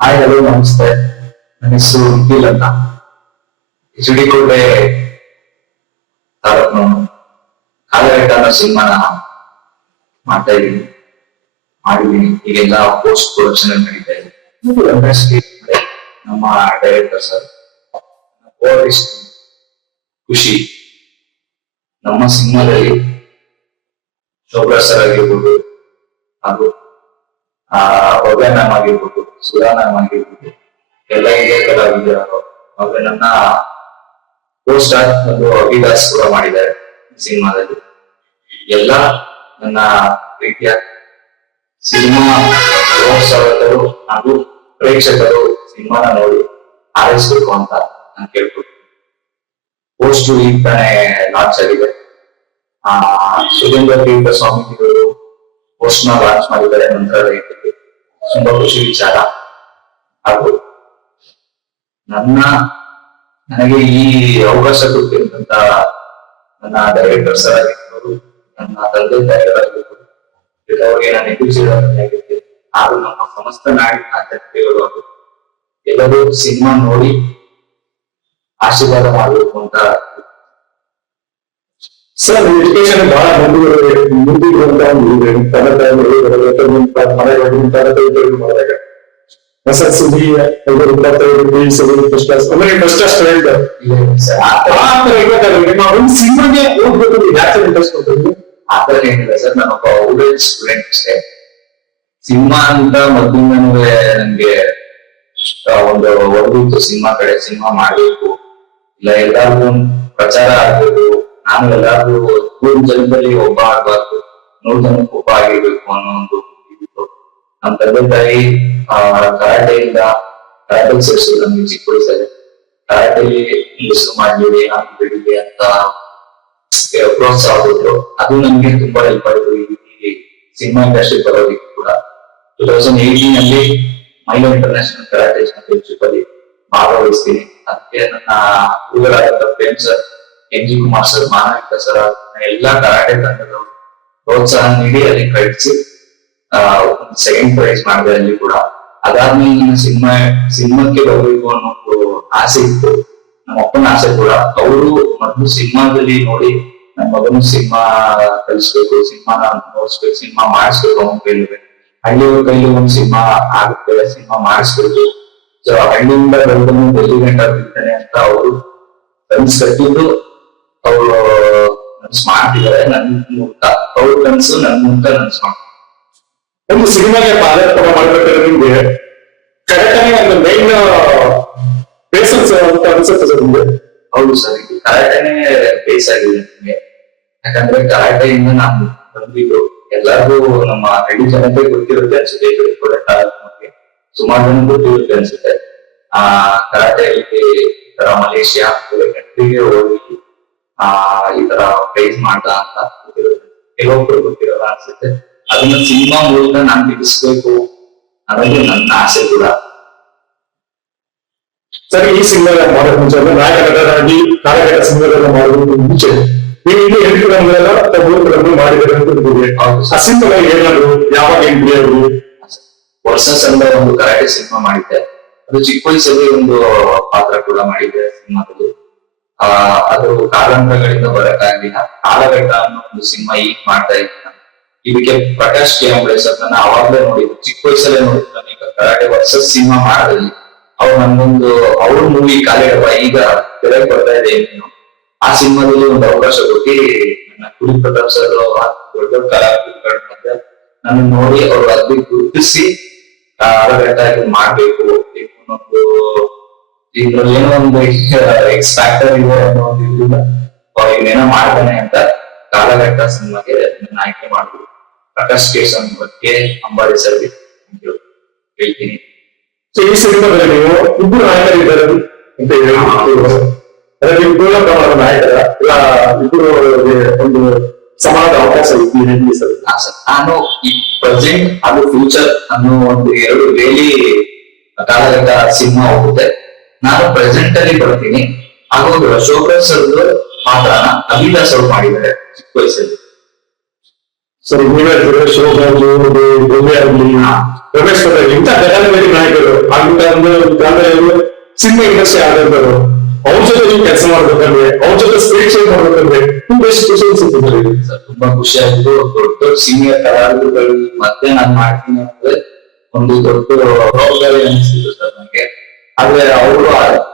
Hi hello ನಮಸ್ತೆ. ನನ್ನ ಹೆಸರು ನಿಖಿಲ್ ಅಂತ. ಎಚ್ ಕೋಟೆ ತಾಲೂಕು ಕಾಲಘಟ್ಟ ಅನ್ನೋ ಸಿನಿಮಾನ ಮಾಡ್ತಾ ಇದ್ದೀನಿ. ಮಾಡಿದ್ದೀನಿ. ಈಗೆಲ್ಲ ಪೋಸ್ಟ್ ಪ್ರೊಡಕ್ಷನ್ ನಡೀತಾ ಇದೆ. ನಮ್ಮ ಡೈರೆಕ್ಟರ್ ಸರ್ ಖುಷಿ. ನಮ್ಮ ಸಿನಿಮಾದಲ್ಲಿ ಶೋಭಾ ಸರ್ ಆಗಿರ್ಬೋದು, ಹಾಗೂ ಮ್ಯಾಮ್ ಆಗಿರ್ಬೋದು ಸುಧಾ ಮ್ಯಾಮ್ ಆಗಿರ್ಬೋದು ಎಲ್ಲ ಹಿರಿಯ ಕಲಾವಿದರು ಅವ್ರು ನನ್ನ ಪೋಸ್ಟ್ ಒಂದು ಅಭಿದಾಸ್ ಕೂಡ ಮಾಡಿದ್ದಾರೆ ಸಿನಿಮಾದಲ್ಲಿ. ಎಲ್ಲ ನನ್ನ ಪ್ರೀತಿಯ ಸಿನಿಮಾ ಪ್ರೋತ್ಸಾಹಕರು ಹಾಗೂ ಪ್ರೇಕ್ಷಕರು ಸಿನಿಮಾನ ನೋಡಿ ಆರೈಸಬೇಕು ಅಂತ ನಾನು ಕೇಳ್ಕೊಳ್ತೀನಿ. ಪೋಸ್ಟ್ ಈಗ ತಾನೇ ಲಾಂಚ್ ಆಗಿದೆ. ಆ, ಸುರೇಂದ್ರ ತೀರ್ಥ ಸ್ವಾಮೀಜಿಗಳು ಪೋಸ್ಟ್ನ ಲಾಂಚ್ ಮಾಡಿದ್ದಾರೆ ಮಂತ್ರಾಲಯದಲ್ಲಿ ತುಂಬಾ ಖುಷಿ ವಿಚಾರ ಹಾಗೂ ನನ್ನ, ನನಗೆ ಈ ಅವಕಾಶ ಕೊಟ್ಟಿರುವಂತ ನನ್ನ ಡೈರೆಕ್ಟರ್ ಸರ್ ಆಗಿರ್ಬೋದು, ನನ್ನ ತಂದೆ ತಾಯಿ ಆಗಿರ್ಬೋದು ಅವರಿಗೆ ನಾನು ಎದುರಿಸಿರೋದಾಗಿರ್ತೀನಿ ಹಾಗೂ ನಮ್ಮ ಸಮಸ್ತ ಜನತೆಗಳು ಹಾಗೂ ಎಲ್ಲರೂ ಸಿನಿಮಾ ನೋಡಿ ಆಶೀರ್ವಾದ ಮಾಡಬೇಕು ಅಂತ ಸರ್ ಎಜುಕೇಶನ್ ಬಹಳ ಮುಂದುವರೆ ಮುಂದಿರುವಂತ ಒಂದು ಇದೆ. ತಂದೆ ತಾಯಿಗಳು ಮಾಡಿದಾಗ ಎಸ್ ಎಸ್ ಸಿ ಐನೂರ ಇಪ್ಪತ್ತೈದು ಪಿ ಸಿ ಫಸ್ಟ್ ಕ್ಲಾಸ್ ಅಂದ್ರೆ ಫಸ್ಟ್ ಕ್ಲಾಸ್ ಸ್ಟೂಡೆಂಟ್ ಸರ್ ಆ ತರ ತರ ನಿಮ್ಮ ಒಂದು ಸಿನಿಮಾಗೆ ಓದ್ಬೇಕು ಯಾಕೆ ಇಂಟ್ರೆಸ್ಟ್ ಕೊಡ್ತೀವಿ ಆ ತರ ಏನಿಲ್ಲ ಸರ್ ನಾನು ಒಬ್ಬ ಓಲ್ಡ್ ಸ್ಟೂಡೆಂಟ್ ಅಷ್ಟೇ. ಸಿನಿಮಾ ಅಂತ ನನ್ಗೆ ಒಂದು ಒಡಗಿತ್ತು ಸಿನಿಮಾ ಕಡೆ ಸಿನಿಮಾ ಮಾಡ್ಬೇಕು. ಇಲ್ಲ ಎಲ್ಲಾರ್ಗು ಒಂದ್ ಪ್ರಚಾರ ಆಗ್ಬೇಕು ನಾನು ಎಲ್ಲಾದ್ರೂ ಸ್ಕೂಲ್ ಜನದಲ್ಲಿ ಒಬ್ಬ ಆಗ್ಬಾರ್ದು. ನೂರು ಜನಕ್ಕೆ ಒಬ್ಬ ಆಗಿರ್ಬೇಕು ಅನ್ನೋ ಒಂದು ನಮ್ ತಂದೆ ತಾಯಿ ಆ, ಕರಾಟೆಯಿಂದ ಕರಾಟೆ ಸೇರಿಸಿದ್ರು ನಮ್ಗೆ ಚಿಕ್ಕ ವಯಸ್ಸಲ್ಲಿ. ಕರಾಟೆಲಿ ನಾನು ಬೆಳಿಲಿ ಅಂತ ಪ್ರೋತ್ಸಾಹ ಕೊಟ್ರು ಅದು ನಮ್ಗೆ ತುಂಬಾ ಹೆಲ್ಪ್ ಆಯ್ತು ಈ ಸಿನಿಮಾ ಇಂಡಸ್ಟ್ರಿ ಬರೋದಕ್ಕೆ ಕೂಡ. ಟೂ ತೌಸಂಡ್ ಏಯ್ಟೀನ್ ಅಲ್ಲಿ ಮೈಲೋ ಇಂಟರ್ನ್ಯಾಷನಲ್ ಕರಾಟೆ ಚಾಂಪಿಯನ್ಶಿಪ್ ಅಲ್ಲಿ ಭಾಗವಹಿಸ್ತೀನಿ. ಅದಕ್ಕೆ ನನ್ನ ಹುಡುಗರಾದಂತ Prem N G Kumar sir, Manavika sir, ಎಲ್ಲಾ ಕರಾಟೆ ತಂಡದವರು ಪ್ರೋತ್ಸಾಹ ನೀಡಿ ಅಲ್ಲಿ ಕಳಿಸಿ ಸೆಕೆಂಡ್ ಪ್ರೈಸ್ ಮಾಡಿದೆ ಅಲ್ಲಿ ಕೂಡ. ಅದಾದ್ಮೇಲೆ ನನ್ನ ಸಿನಿಮಾ, ಸಿನಿಮಾಕ್ಕೆ ಬರಬೇಕು ಅನ್ನೋ ಒಂದು ಆಸೆ ಇತ್ತು. ನಮ್ಮ ಅಪ್ಪನ ಆಸೆ ಕೂಡ. ಅವರು ಮೊದಲು ಸಿನಿಮಾದಲ್ಲಿ ನೋಡಿ ನಮ್ಮ ಮಗನು ಸಿನಿಮಾ ಕಲಿಸ್ಬೇಕು ಸಿನಿಮಾನ ನೋಡ್ಸ್ಬೇಕು, ಸಿನಿಮಾ ಮಾಡಿಸ್ಬೇಕು ಅವನ ಕೈಲಿ ಹಳ್ಳಿಯವ್ರ ಕೈಲಿ ಒಂದು ಸಿನಿಮಾ ಆಗುತ್ತೆ, ಸಿನಿಮಾ ಮಾಡಿಸ್ಬೇಕು ಸೊ ಹಳ್ಳಿಯಿಂದ ಅಂತ ಅವರು ಕನ್ಸ್ ಕಟ್ಟಿದ್ದು. ಅವರು ಸ್ಮಾರ್ಟ್ ಇದ್ದಾರೆ ನನ್ ಮೂಲಕ ಅವ್ರ ಕನ್ಸು ನನ್ ಮೂಲಕ ನನ್ಸ್ ಮಾಡ್ತಾರೆ ಒಂದು ಸಿನಿಮಾಗೆ ಮಾಡ್ಬೇಕಾದ್ರೆ ನಿಮ್ಗೆ ಕರೆಕ್ಟಾಗಿ ಒಂದು ಮೈನ್ ಬೇಸನ್ಸ್ ಅಂತ ಅನ್ಸುತ್ತೆ ಸರ್ ನಿಮ್ಗೆ ಹೌದು ಸರ್ ಇದು ಕರಾಟೆನೇ ಬೇಸ್ ಆಗಿದೆ ನಮ್ಗೆ ಯಾಕಂದ್ರೆ ಕರಾಟೆಯಿಂದ ನಾವು ಬಂದಿದ್ದು ಎಲ್ಲರಿಗೂ ನಮ್ಮ ಹಳ್ಳಿ ಜನತೆ ಗೊತ್ತಿರುತ್ತೆ ಅನ್ಸುತ್ತೆ ಕೂಡ ಸುಮಾರು ಜನ ಗೊತ್ತಿರುತ್ತೆ ಅನ್ಸುತ್ತೆ ಆ ಕರಾಟೆಯಲ್ಲಿ ಈ ತರ ಮಲೇಷಿಯಾ ಬೇರೆ ಕಂಟ್ರಿಗೆ ಹೋಗಿ ಆ ಈ ತರ ಪ್ರೈಸ್ ಮಾಡ್ದ ಅಂತ ಕೆಲವೊಬ್ರು ಗೊತ್ತಿರಲ್ಲ ಅನ್ಸುತ್ತೆ. ಅದನ್ನ ಸಿನಿಮಾ ಮೂಲಕ ನಾನ್ ತಿಳಿಸ್ಬೇಕು ಅದಕ್ಕೆ ನನ್ನ ಆಸೆ ಕೂಡ. ಸರ್ ಈ ಸಿನಿಮಾ ಮಾಡೋಕ್ ಮುಂಚೆ ಅಂದ್ರೆ ನಾಯಕ ನಟರಾಗಿ ಕಾರ್ಯಕರ್ತ ಸಿನಿಮಾಗಳನ್ನ ಮಾಡೋದಕ್ಕೆ ಮುಂಚೆ ನೀವು ಇಲ್ಲಿ ಎಂಟು ಮೂರು ಫಿಲಮ್ ಮಾಡಿದ್ರೆ ಅಂತ ಆ ಸಿನಿಮಾ ಏನಾದ್ರು ಯಾವಾಗ ಎಂಟ್ರಿ ಅವರು ವರ್ಷಸ್ ಅಂತ ಒಂದು ಕರಾಟೆ ಸಿನಿಮಾ ಮಾಡಿದ್ದೆ. ಅದು ಚಿಕ್ಕ ವಯಸ್ಸಲ್ಲಿ ಒಂದು ಪಾತ್ರ ಕೂಡ ಮಾಡಿದ್ದೆ ಸಿನಿಮಾದಲ್ಲಿ. ಆ, ಅದು ಕಾಲಾಂತರಗಳಿಂದ ಬರಕ್ಕಾಗ್ಲಿಲ್ಲ. ಕಾಲಘಟ್ಟ ಅನ್ನೋ ಒಂದು ಸಿನಿಮಾ ಈಗ ಮಾಡ್ತಾ ಇದ್ದ. ಇದಕ್ಕೆ ಪ್ರಕಾಶ್ ಕೆ. ಸರ್ ಅವಾಗಲೇ ಅವಾಗ್ಲೇ ನೋಡಿದ್ದು. ಚಿಕ್ಕ ವಯಸ್ಸಲ್ಲೇ ನೋಡಿದ್ದು ಕರಾಟೆ ವರ್ಸಸ್ ಸಿನಿಮಾ ಮಾಡಿದ್ರಿ ಅವ್ರು ನನ್ಗೊಂದು ಅವ್ರ ಮೂವಿ ಕಾಲಿಡುವ ಈಗ ತೆರೆ ಬರ್ತಾ ಇದೆ ಆ ಸಿನಿಮಾದಲ್ಲಿ ಒಂದು ಅವಕಾಶ ಕೊಟ್ಟು ನನ್ನ ಕುರಿ ಪ್ರತಾಪ್ ಸರ್ ದೊಡ್ಡ ದೊಡ್ಡ ನನ್ನ ನೋಡಿ ಅವರು ಅಲ್ಲಿ ಗುರುತಿಸಿ ಕಾಲಘಟ್ಟ ಇದು ಮಾಡ್ಬೇಕು ಇನ್ನೊಂದು ಇದ್ರಲ್ಲಿ ಏನೋ ಒಂದು ಎಕ್ಸ್ ಫ್ಯಾಕ್ಟರ್ ಇದೆ ಅನ್ನೋ ಒಂದು ಇದಿಲ್ಲ ಅವ್ರು ಮಾಡ್ತಾನೆ ಅಂತ ಕಾಲಘಟ್ಟ ಸಿನಿಮಾಗೆ ಆಯ್ಕೆ ಮಾಡಿದ್ರು ಪ್ರಕಾಶ್ ಕೇಶನ್ ಬಗ್ಗೆ ಅಂಬಾರಿ ಸರ್ಗೆ ಹೇಳ್ತೀನಿ. ಸೊ ಈ ಸಿನಿಮಾದಲ್ಲಿ ನೀವು ಇಬ್ಬರು ನಾಯಕರಿದ್ದಾರೆ ಅಂತ ಹೇಳಿ ಅದೇ ನೀವು ಪೂರ್ಣ ಪ್ರಮಾಣದ ನಾಯಕರ ಇಲ್ಲ ಇಬ್ಬರು ಒಂದು ಸಮಾನದ ಅವಕಾಶ ಇತ್ತು ಸರ್ ನಾನು ಈ ಪ್ರೆಸೆಂಟ್ ಹಾಗೂ ಫ್ಯೂಚರ್ ಅನ್ನೋ ಒಂದು ಎರಡು ವೇಲಿ ಕಾಲಘಟ್ಟ ಸಿನಿಮಾ ಹೋಗುತ್ತೆ. ನಾನು ಪ್ರೆಸೆಂಟ್ ಅಲ್ಲಿ ಬರ್ತೀನಿ. ಹಾಗೂ ಅಶೋಕ ಸರ್ದು ಮಾತ್ರ ಅಭಿದಾಸ್ ಅವ್ರು ಮಾಡಿದ್ದಾರೆ. ಚಿಕ್ಕ ವಯಸ್ಸಲ್ಲಿ ಸರ್ ನೀವೇ ಶೋಭ ಆಗಲಿ ರಮೇಶ್ ಪಟೇಲ್ ಇಂಥ ಘಟನೆಗಳಿಗೆ ನಾಯಕರು ಆಗ ಅಂತ ಅಂದ್ರೆ ಕಾಲದಲ್ಲಿ ಸಿನಿಮಾ ಇಂಡಸ್ಟ್ರಿ ಆಗಿರ್ತಾರೆ ಅವ್ರ ಜೊತೆ ನೀವು ಕೆಲಸ ಮಾಡ್ಬೇಕಂದ್ರೆ ಅವ್ರ ಜೊತೆ ಸ್ಪೀಚ್ ಮಾಡ್ಬೇಕಂದ್ರೆ ನಿಮ್ಗೆ ಎಷ್ಟು ಖುಷಿ ಅನ್ಸುತ್ತೆ ತುಂಬಾ ಖುಷಿ ಆಗಿದ್ದು ದೊಡ್ಡ ಸಿನಿಯರ್ ಸೀನಿಯರ್ ಕಲಾವಿದರುಗಳು ಮತ್ತೆ ನಾನು ಮಾಡ್ತೀನಿ ಅಂದ್ರೆ ಒಂದು ದೊಡ್ಡ ಜವಾಬ್ದಾರಿ ಅನಿಸಿದ್ರು ಸರ್ ನನಗೆ ಆದ್ರೆ ಅವರು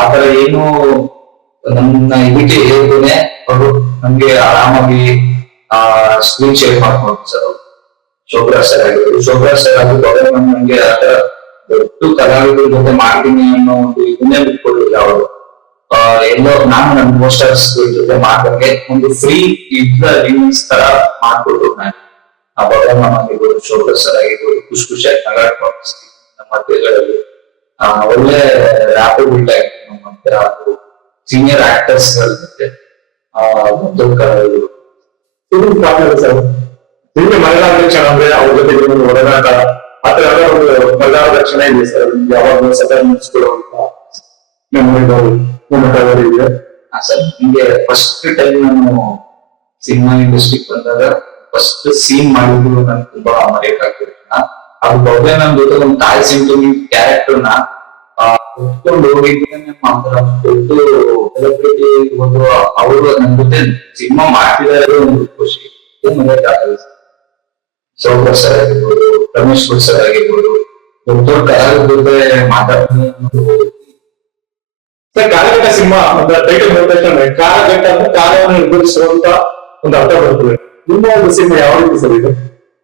ಆತರ ಏನು ನನ್ನ ಇದಕ್ಕೆ ಹೇಳ್ತೇನೆ. ಅವರು ನಮ್ಗೆ ಆರಾಮಾಗಿ, ಆ ಸ್ಕ್ರೀನ್ ಶೇರ್ ಮಾಡ್ಕೊಂಡು ಸರ್ ಅವರು. ಶೋಭ್ರಾ ಸರ್ ಆಗಿದ್ರು ಶೋಭ್ರಾ ಸರ್ ಅದು ದೊಡ್ಡ ನಮ್ಗೆ ಆತರ ದೊಡ್ಡ ಕಲಾವಿದರ ಜೊತೆ ಮಾಡ್ತೀನಿ ಅನ್ನೋ ಒಂದು ಇದನ್ನೇ ಬಿಟ್ಕೊಡ್ಲಿಲ್ಲ ಅವರು. ಎಲ್ಲೋ ನಾನು ನನ್ನ ಪೋಸ್ಟರ್ಸ್ ಜೊತೆ ಮಾಡ್ದಂಗೆ ಒಂದು ಫ್ರೀ ಇದ್ದ ರಿಲೀಸ್ ತರ ಮಾಡ್ಕೊಡ್ರು ನಾನು. ಆ ಭಗವಾನ್ ಆಗಿರ್ಬೋದು ಶೋಭಾ ಸರ್ ಆಗಿರ್ಬೋದು, ಖುಷಿ ಖುಷಿಯಾಗಿ ನಗಾಡ್ಕೊಂಡು ನಮ್ಮ ಮಧ್ಯಗಳಲ್ಲಿ. ಒಳ್ಳೆ ರ್ಯಾಪಿಡ್ ಹತ್ರ ಸೀನಿಯರ್ ಆಕ್ಟರ್ಸ್ ಮತ್ತೆ ಕಲಾವಿದರು ಇದು. ಕಾರಣ ಸರ್. ನಿಮ್ಗೆ ಮಹಿಳಾ ರಕ್ಷಣ ಅಂದ್ರೆ ಅವ್ರ ಜೊತೆ ಒಂದು ಒಡನಾಟ. ಆತರ ಎಲ್ಲ ಒಂದು ಮಹಿಳಾ ರಕ್ಷಣೆ ಇದೆ ಸರ್. ಯಾವಾಗ ಸದಾ ನಿಲ್ಸ್ಕೊಳ್ಳುವಂತ ಮೆಮೊರಿಗಳು ಮೊಮೆಂಟ್ ಇದೆ. ಹಾ ಸರ್, ನಿಮ್ಗೆ ಫಸ್ಟ್ ಟೈಮ್ ನಾನು ಸಿನಿಮಾ ಇಂಡಸ್ಟ್ರಿ ಬಂದಾಗ ಫಸ್ಟ್ ಸೀನ್ ಮಾಡಿದ್ರು ನನ್ಗೆ ತುಂಬಾ ಮರೆಯಕ್ಕಾಗ್ತಿರ್ಲಿಲ್ಲ ಅದು ಭವ್ಯ ನನ್ ಜೊತೆ ಒಂದು ತಾಯಿ ಸೆಂಟಿಮೆಂಟ್ ಕ್ಯಾರೆಕ್ಟರ್ನ ಒಪ್ಕೊಂಡು ಹೋಗಿದ್ದೇನೆ ಮಾತ್ರ ದೊಡ್ಡ ಸೆಲೆಬ್ರಿಟಿ ಒಂದು ಅವರು ನನ್ ಜೊತೆ ಸಿನಿಮಾ ಮಾಡ್ತಿದ್ದಾರೆ ಒಂದು ಖುಷಿ. ಏನು ಸರ್ ರಮೇಶ್ ಸರ್ ಆಗಿರ್ಬೋದು, ದೊಡ್ಡ ದೊಡ್ಡ ಕಲಾವಿದರ ಜೊತೆ ಮಾತಾಡ್ತೀನಿ ಕಾಲಘಟ್ಟ ಸಿನಿಮಾ ಟೈಟಲ್ ಬಂದ ಕಾಲಘಟ್ಟ ಅಂದ್ರೆ ಕಾಲವನ್ನು ನಿರ್ಬಂಧಿಸುವಂತ ಒಂದು ಅರ್ಥ ಬರ್ತದೆ. ನಿಮ್ಮ ಒಂದು ಸಿನಿಮಾ ಯಾವ ರೀತಿ ಸರ್ ಇದು?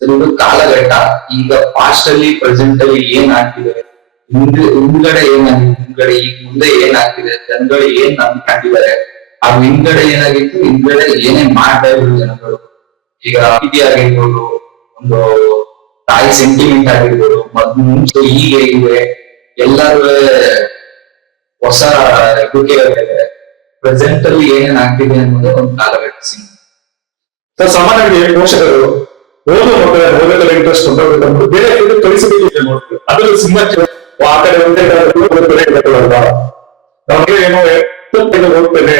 ಸರ್, ಕಾಲಘಟ್ಟ ಈಗ ಪಾಸ್ಟ್ ಅಲ್ಲಿ ಪ್ರೆಸೆಂಟ್ ಅಲ್ಲಿ ಏನ್ ಆಗ್ತಿದೆ ಹಿಂದೆ ಹಿಂದ್ಗಡೆ ಏನಾಗಿದೆ ಹಿಂದ್ಗಡೆ ಈಗ ಮುಂದೆ ಏನಾಗ್ತಿದೆ? ಜನಗಳು ಏನ್ ಅನ್ಕೊಂಡಿದ್ದಾರೆ ಆ ಹಿಂದ್ಗಡೆ ಏನಾಗಿತ್ತು? ಹಿಂದ್ಗಡೆ ಏನೇನ್ ಮಾಡ್ತಾ ಇದ್ರು ಜನಗಳು. ಈಗ ಅತಿಥಿ ಆಗಿರ್ಬೋದು ಒಂದು ತಾಯಿ ಸೆಂಟಿಮೆಂಟ್ ಆಗಿರ್ಬೋದು ಮೊದ್ಲು ಮುಂಚೆ ಈಗ ಹೇಗಿದೆ ಎಲ್ಲರೂ ಹೊಸ ಪ್ರೆಸೆಂಟ್ ಅಲ್ಲಿ ಏನೇನ್ ಆಗ್ತಿದೆ ಅನ್ನೋದೇ ಒಂದು ಕಾಲಘಟ್ಟ ಸಿಂಗ್ ಸರ್ ಸಾಮಾನ್ಯವಾಗಿ ಪೋಷಕರು ಓದೋ ಮಕ್ಕಳ ಓದೋದ್ರ ಇಂಟ್ರೆಸ್ಟ್ ಅಂತ ಬೇರೆ ಕಡೆ ಕಳಿಸಬೇಕಿದೆ ನೋಡ್ತೀವಿ ಅದ್ರಲ್ಲಿ ಸಿನಿಮಾ ಆ ಕಡೆ ಒಂದೇ ಕಡೆ ನಮಗೆ ಏನೋ ತಪ್ಪಿಗೆ ಹೋಗ್ತೇನೆ.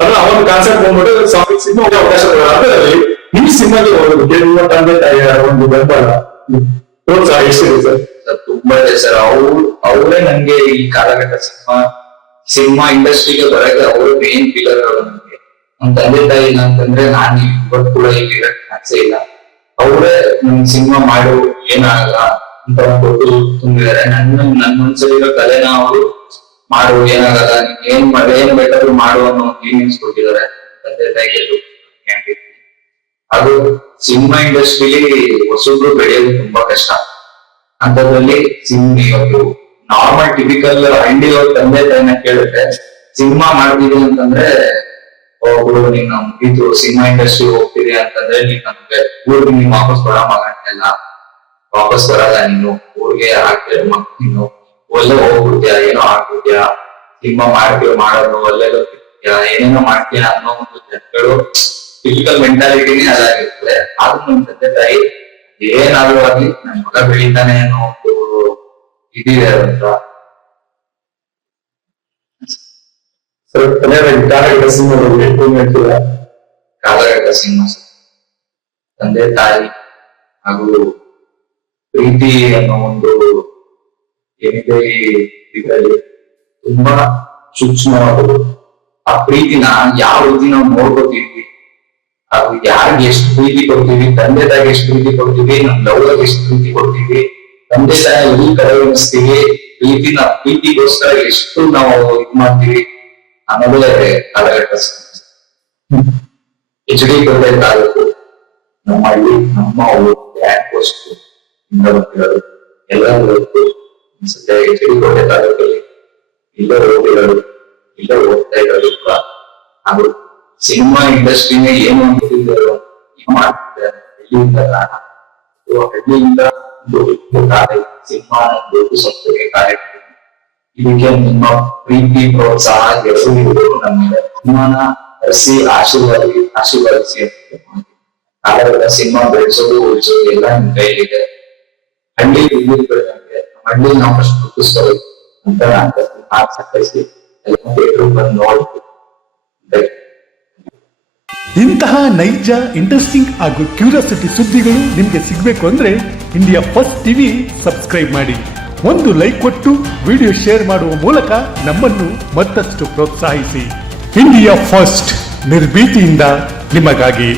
ಅಲ್ಲ ಅವನ ಕಾನ್ಸೆಪ್ಟ್ ಬಂದ್ಬಿಟ್ಟು ಸ್ವಾಮಿ ಸಿನಿಮಾ ಅವಕಾಶ. ಅದರಲ್ಲಿ ಈ ಸಿನಿಮಾಗೆ ಹೋಗೋದಕ್ಕೆ ನಿಮ್ಮ ತಂದೆ ತಾಯಿಯ ಒಂದು ಬೆಂಬಲ. ಪ್ರೋತ್ಸಾಹ ಸರ್ ತುಂಬಾ ಇದೆ ಸರ್ ಅವ್ರು, ಅವರೇ ನಂಗೆ ಈ ಕಾಲಘಟ್ಟ ಸಿನಿಮಾ ಸಿನಿಮಾ ಇಂಡಸ್ಟ್ರಿಗೆ ಬರಕ್ಕೆ ಅವರು ಮೇನ್ ಪಿಲ್ಲರ್ ನನ್ಗೆ ನಮ್ ತಂದೆ ತಾಯಿ ಅಂತಂದ್ರೆ ನಾನು ಇವತ್ತು ಕೂಡ ಇಲ್ಲಿ ಇರಕ್ ಕಾಣಿಸೇ ಇಲ್ಲ. ಅವರೇ ನನ್ ಸಿನಿಮಾ ಮಾಡು, ಏನಾಗಲ್ಲ ಅಂತ ಕೊಟ್ಟು ತುಂಬಿದ್ದಾರೆ. ನನ್ನ ನನ್ನ ಮನ್ಸಲ್ಲಿರೋ ಕಲೆನ ಅವರು ಮಾಡು, ಏನಾಗಲ್ಲ, ಏನ್ ಏನ್ ಬೇಕಾದ್ರೂ ಮಾಡು ಅನ್ನೋ ಫೀಲಿಂಗ್ಸ್ ಕೊಟ್ಟಿದ್ದಾರೆ. ತಂದೆ ತಾಯಿ ಅದು ಸಿನಿಮಾ ಇಂಡಸ್ಟ್ರಿಲಿ ಹೊಸಬ್ರು ಬೆಳೆಯೋದು ತುಂಬಾ ಕಷ್ಟ. ಅಂತದ್ರಲ್ಲಿ ಸಿನಿಮಾ ಇವತ್ತು ನಾರ್ಮಲ್ ಟಿಪಿಕಲ್ ಹಳ್ಳಿ ಅವ್ರ ತಂದೆ ತಾಯಿನ ಕೇಳಿದ್ರೆ ಸಿನಿಮಾ ಮಾಡ್ತೀವಿ ಅಂತಂದ್ರೆ ಒಬ್ರು ನೀನು ಇದು ಸಿನಿಮಾ ಇಂಡಸ್ಟ್ರಿ ಹೋಗ್ತೀರಿ ಅಂತಂದ್ರೆ ನೀನ್ ನಮ್ಗೆ ಊರಿಗೆ ನೀನ್ ವಾಪಸ್ ಬರ ಮಗನೆಲ್ಲ ವಾಪಸ್ ಬರಲ್ಲ ನೀನು. ಊರಿಗೆ ಹಾಕ್ತೀರ ಮಕ್ ನೀನು. ಒಳ್ಳೆ ಹೋಗ್ಬಿಡ್ತೀಯ? ಏನೋ ಆಗ್ಬಿಡ್ತೀಯ? ಸಿನಿಮಾ ಮಾಡ್ತೀವಿ ಮಾಡೋದು? ತಿಂತೀಯ ಏನೇನೋ ಮಾಡ್ತೀಯ ಅನ್ನೋ ಒಂದು ಜನಗಳು ಫಿಸಿಕಲ್ ಮೆಂಟಾಲಿಟಿನೇ ಅದಾಗಿರ್ತದೆ ಆದ್ರೂ ನಮ್ ತಂದೆ ತಾಯಿ ಏನಾದ್ರೂ ಆಗ್ಲಿ ನನ್ ಮಗ ಬೆಳಿತಾನೆ ಅನ್ನೋ ಒಂದು ಇದಿದೆ ಅಂತ. ಸರ್ ಬಗ್ಗೆ ಸಿನಿಮಾ ತಂದೆ, ತಾಯಿ ಹಾಗೂ ಪ್ರೀತಿ ಅನ್ನೋ ಒಂದು ಏನಿದೆ ಇದರಲ್ಲಿ ತುಂಬಾ ಸೂಕ್ಷ್ಮವಾದದ್ದು. ಆ ಪ್ರೀತಿನ ಯಾವ ರೀತಿ ನಾವು ನೋಡ್ಕೋತೀವಿ ಹಾಗೂ ಯಾರಿಗೆ ಎಷ್ಟು ಪ್ರೀತಿ ಕೊಡ್ತೀವಿ, ತಂದೆ, ತಾಯಿಗೆ ಎಷ್ಟು ಪ್ರೀತಿ ಕೊಡ್ತೀವಿ ನಮ್ ಲವ್ಗೆ ಎಷ್ಟು ಪ್ರೀತಿ ಕೊಡ್ತೀವಿ, ತಂದೆ ತಾಯಿ ಈ ಕಡೆಗಣಿಸ್ತೀವಿ, ಪ್ರೀತಿನ, ಪ್ರೀತಿಗೋಸ್ಕರ ಎಷ್ಟು ನಾವು ಇದು ಮಾಡ್ತೀವಿ ಅನ್ನೋದೇ ಕಾಲಘಟ್ಟ ಸಿನಿಮಾ ಎಚ್ ಡಿ ಕೋಟೆ ತಾಲೂಕು ನಮ್ಮ ಹಳ್ಳಿ ನಮ್ಮ ಊರು ಬ್ಯಾಂಕ್ ಪೋಸ್ಟ್ ಇಂದ ಬಂದಿರೋದು. ಎಲ್ಲರೂ ಗೊತ್ತು ಅನ್ಸುತ್ತೆ ಎಚ್ ಡಿ ಕೋಟೆ ತಾಲೂಕಲ್ಲಿ ಇಲ್ಲೇ ಓದಿರೋದು ಇಲ್ಲ ಓದ್ತಾ ಇರೋದು ಕೂಡ. ಹಾಗೂ ಸಿನಿಮಾ ಇಂಡಸ್ಟ್ರಿನ ಏನು ಅಂತ ತಿಳಿದಿರೋ ಮಾಡ್ತಿದ್ದಾರೆ ಹಳ್ಳಿಯಿಂದ ಹಳ್ಳಿಯಿಂದ ಸಿನಿಮಾ ದೊಡ್ಡ ಸಂಸ್ಥೆಗೆ ಕಾರ್ಯಕ್ರಮ ಇದಕ್ಕೆ ನಿಮ್ಮ ಪ್ರೀತಿ, ಪ್ರೋತ್ಸಾಹ ಇರುವುದು ನಮ್ಮ ಮೇಲೆ. ಸಿನಿಮಾನ ಆಶೀರ್ವಾದ ಆಶೀರ್ವಾದಿ ಆಶೀರ್ವಾದಿಸಿ ಕಾಲಘಟ್ಟ ಸಿನಿಮಾ ಬೆಳೆಸೋದು, ಉಳಿಸೋದು ಎಲ್ಲ ನಿಮ್ ಕೈಲಿದೆ ಹಳ್ಳಿ ಬೆಳೆದಂಗೆ ಹಳ್ಳಿ ನಾವು ಫಸ್ಟ್ ಗುರುತಿಸ್ಕೋಬೇಕು ಅಂತ ನಾನು ಮಾತು ಸಕ್ಕರಿಸಿ ಎಲ್ಲ ಬಂದು ನೋಡ್ಬೇಕು. ಇಂತಹ ನೈಜ ಇಂಟ್ರೆಸ್ಟಿಂಗ್ ಹಾಗೂ ಕ್ಯೂರಿಯಾಸಿಟಿ ಸುದ್ದಿಗಳು ನಿಮಗೆ ಸಿಗಬೇಕು ಅಂದ್ರೆ ಇಂಡಿಯಾ ಫಸ್ಟ್ ಟಿವಿ ಸಬ್ಸ್ಕ್ರೈಬ್ ಮಾಡಿ. ಒಂದು ಲೈಕ್ ಕೊಟ್ಟು ವಿಡಿಯೋ ಶೇರ್ ಮಾಡುವ ಮೂಲಕ ನಮ್ಮನ್ನು ಮತ್ತಷ್ಟು ಪ್ರೋತ್ಸಾಹಿಸಿ. ಇಂಡಿಯಾ ಫಸ್ಟ್ ನಿರ್ಭೀತಿಯಿಂದ ನಿಮಗಾಗಿ